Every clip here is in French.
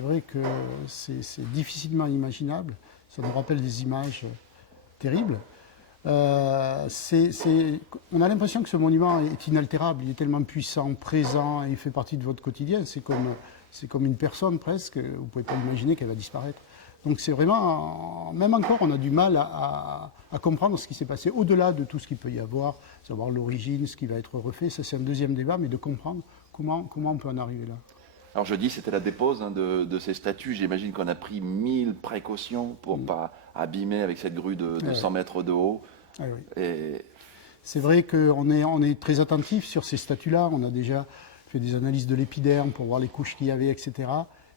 C'est vrai que c'est difficilement imaginable. Ça nous rappelle des images terribles. On a l'impression que ce monument est inaltérable. Il est tellement puissant, présent, et il fait partie de votre quotidien. C'est comme une personne presque. Vous ne pouvez pas imaginer qu'elle va disparaître. Donc c'est vraiment, même encore, on a du mal à comprendre ce qui s'est passé, au-delà de tout ce qu'il peut y avoir, savoir l'origine, ce qui va être refait. Ça, c'est un deuxième débat, mais de comprendre comment on peut en arriver là. Alors jeudi, c'était la dépose de ces statues. J'imagine qu'on a pris 1000 précautions pour ne pas abîmer avec cette grue de 100 mètres de haut. Ah oui. Et C'est vrai on est très attentif sur ces statues-là. On a déjà fait des analyses de l'épiderme pour voir les couches qu'il y avait, etc.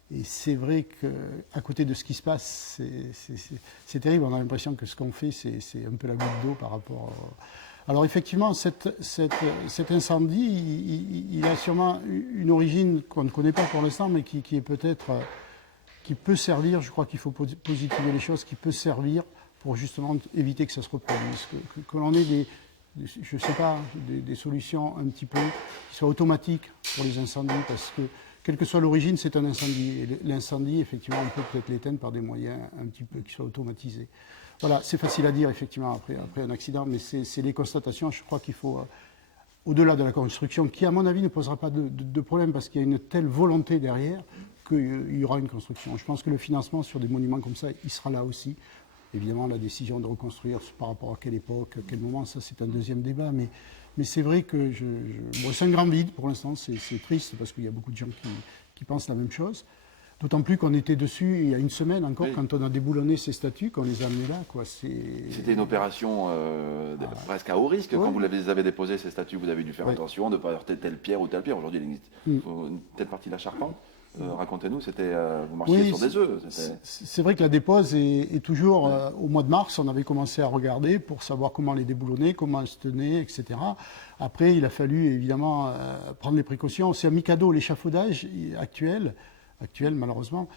Et c'est vrai qu'à côté de ce qui se passe, c'est terrible. On a l'impression que ce qu'on fait, c'est un peu la goutte d'eau par rapport. Alors effectivement, cet incendie, il a sûrement une origine qu'on ne connaît pas pour l'instant, mais qui est peut-être, qui peut servir. Je crois qu'il faut positiver les choses, qui peut servir pour justement éviter que ça se reproduise, que l'on ait je sais pas, des solutions un petit peu qui soient automatiques pour les incendies, parce que quelle que soit l'origine, c'est un incendie. Et l'incendie, effectivement, on peut peut-être l'éteindre par des moyens un petit peu qui soient automatisés. Voilà, c'est facile à dire, effectivement, après un accident, mais c'est les constatations. Je crois qu'il faut, au-delà de la construction, qui, à mon avis, ne posera pas de problème, parce qu'il y a une telle volonté derrière qu'il y aura une construction. Je pense que le financement sur des monuments comme ça, il sera là aussi. Évidemment, la décision de reconstruire par rapport à quelle époque, à quel moment, ça c'est un deuxième débat. Mais c'est vrai que bon, c'est un grand vide pour l'instant, c'est triste parce qu'il y a beaucoup de gens qui pensent la même chose. D'autant plus qu'on était dessus il y a une semaine encore, oui, quand on a déboulonné ces statues, qu'on les a amenées là. C'était une opération presque à haut risque. Ouais. Quand vous les avez déposées, ces statues, vous avez dû faire attention de ne pas heurter telle pierre ou telle pierre. Aujourd'hui, il existe une telle partie de la charpente. Racontez-nous, vous marchiez sur des œufs. C'est vrai que la dépose est toujours, au mois de mars, on avait commencé à regarder pour savoir comment les déboulonner, comment elles se tenaient, etc. Après, il a fallu évidemment prendre les précautions. C'est un Mikado, l'échafaudage actuel malheureusement,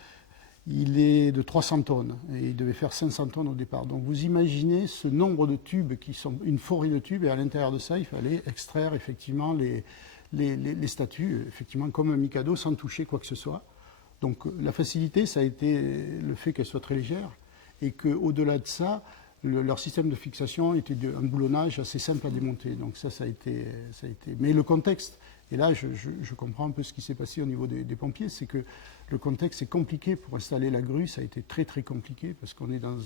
il est de 300 tonnes et il devait faire 500 tonnes au départ. Donc vous imaginez ce nombre de tubes qui sont une forêt de tubes, et à l'intérieur de ça, il fallait extraire effectivement les statues, effectivement, comme un Mikado, sans toucher quoi que ce soit. Donc la facilité, ça a été le fait qu'elles soient très légères et qu'au-delà de ça, leur système de fixation était un boulonnage assez simple à démonter. Donc ça a été. Mais le contexte, et là je comprends un peu ce qui s'est passé au niveau des pompiers, c'est que le contexte est compliqué pour installer la grue. Ça a été très très compliqué parce qu'on est dans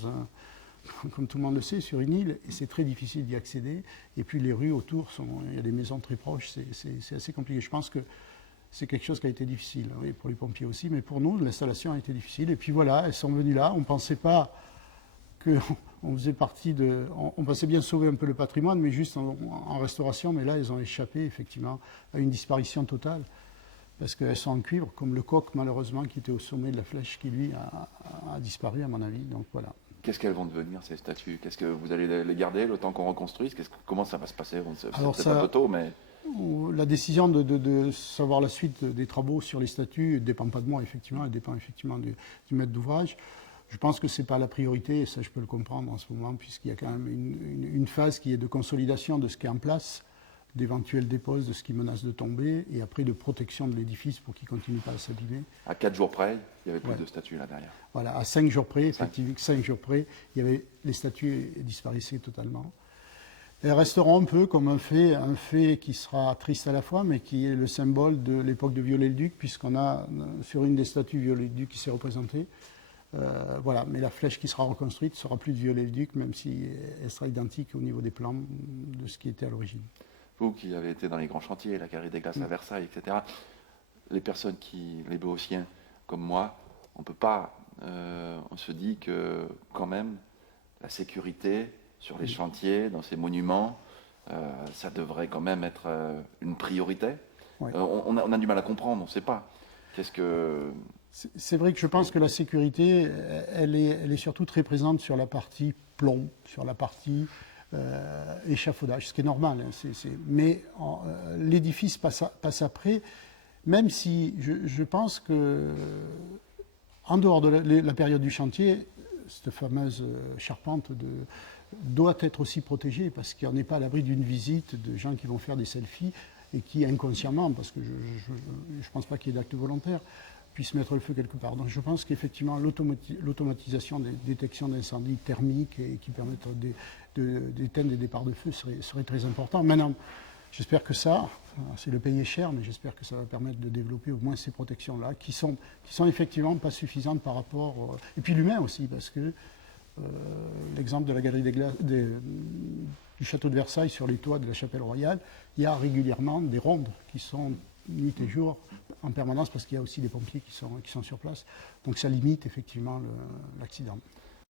comme tout le monde le sait, sur une île, et c'est très difficile d'y accéder. Et puis les rues autour, il y a des maisons très proches, c'est assez compliqué. Je pense que c'est quelque chose qui a été difficile, oui, pour les pompiers aussi, mais pour nous, l'installation a été difficile. Et puis voilà, elles sont venues là. On ne pensait pas qu'on faisait partie de... On pensait bien sauver un peu le patrimoine, mais juste en restauration. Mais là, elles ont échappé, effectivement, à une disparition totale, parce qu'elles sont en cuivre, comme le coq, malheureusement, qui était au sommet de la flèche, qui, lui, a disparu, à mon avis. Donc voilà. Qu'est-ce qu'elles vont devenir, ces statues? Qu'est-ce que vous allez les garder le temps qu'on reconstruise? Comment ça va se passer? C'est peut-être un peu tôt, mais... La décision de savoir la suite des travaux sur les statues ne dépend pas de moi, effectivement. Elle dépend effectivement du maître d'ouvrage. Je pense que ce n'est pas la priorité, et ça je peux le comprendre en ce moment, puisqu'il y a quand même une phase qui est de consolidation de ce qui est en place, d'éventuelles déposes, de ce qui menace de tomber, et après de protection de l'édifice pour qu'il ne continue pas à s'abîmer. À 4 jours près, il n'y avait plus de statues là derrière. Voilà, à 5 jours près, effectivement, 5 jours près, les statues disparaissaient totalement. Elles resteront un peu comme un fait qui sera triste à la fois, mais qui est le symbole de l'époque de Viollet-le-Duc, puisqu'on a sur une des statues Viollet-le-Duc qui s'est représentée. Voilà, mais la flèche qui sera reconstruite ne sera plus de Viollet-le-Duc, même si elle sera identique au niveau des plans de ce qui était à l'origine. Vous qui avez été dans les grands chantiers, la Carré des Glaces à Versailles, etc., les personnes les Béotiens comme moi, on ne peut pas, on se dit que quand même la sécurité sur les chantiers, dans ces monuments, ça devrait quand même être une priorité. Ouais. On a du mal à comprendre, on ne sait pas. C'est vrai que je pense que la sécurité, elle est surtout très présente sur la partie plomb, sur la partie échafaudage, ce qui est normal. Hein, mais l'édifice passe après, même si je pense que, en dehors de la période du chantier, cette fameuse charpente doit être aussi protégée, parce qu'on n'est pas à l'abri d'une visite de gens qui vont faire des selfies et qui inconsciemment, parce que je ne pense pas qu'il y ait d'acte volontaire, puisse mettre le feu quelque part. Donc je pense qu'effectivement l'automatisation des détections d'incendies thermiques et qui permettent d'éteindre des départs de feu serait très important. Maintenant, j'espère que ça, c'est le payer cher, mais j'espère que ça va permettre de développer au moins ces protections-là, qui sont effectivement pas suffisantes par rapport... et puis l'humain aussi, parce que l'exemple de la galerie du château de Versailles sur les toits de la chapelle royale, il y a régulièrement des rondes qui sont nuit et jour en permanence parce qu'il y a aussi des pompiers qui sont sur place. Donc ça limite effectivement l'accident.